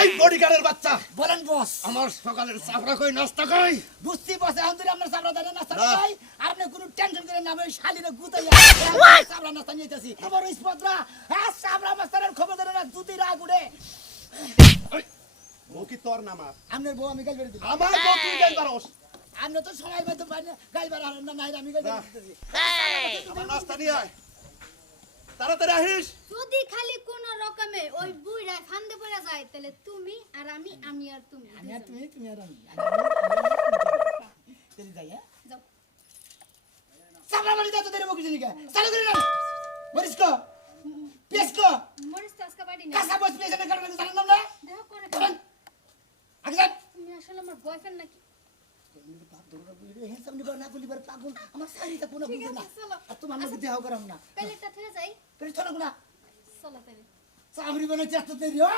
এই বডিগার্ডের বাচ্চা বলেন বস। আমার সকালের চাপড়া কই নাস্তা কই বুঝছি বস, এখন তুই আপনার চাপড়া দাঁড়িয়ে নাস্তা না। খাই, আর আপনি কোনো টেনশন করে না, ওই শালিরে গুতাইয়া চাপড়া নাস্তা নিতেছি। আমার ওই স্পদরা, হ্যাঁ চাপড়া মাস্টারের খবর ধরে না, দুধই রাগ উঠে। ও কি তোর নামা আপনার বউ আমি গাল বেড়ে দিলাম। আমার তো তুই দেন পারোস আপনি তো সময় মতো গাল বেড়া হারেন না, নাই আমি গাল বেড়ে দিতেছি। আমার নাস্তা নিয়ে আয় তাড়াতাড়ি আহিস যদি খালি কোন রকমে ওই বুইড়া ফান্দে পড়ে যায় তাহলে তুমি আর আমি, আমি আর তুমি আমি আর তুমি, তুমি আর আমি। তেরি যাই, হ্যাঁ? যাও। চাপড়া বাড়ি যাতো তেরে বকিস নিকা। চালু করে না। মরিস কো? পেঁয়াজ কো? মরিস তো আজকে বাড়ি না। কাঁচা বস পেঁয়াজ এনে কাটবে, জানেন না আমরা? দেখো করে চলেন। আগে যান। তুমি আসলে আমার বয়ফ্রেন্ড নাকি? পাগল আমার শাড়িটা কোনো ঠিক বুঝে না। আছে, চলো। আর তোমার নাকি দেহ করাম না। প্লেটটা থেকে যাই। পেরে চলো না। চলো তাহলে। চাবরি বানাইতে এত দেরি, হ্যাঁ?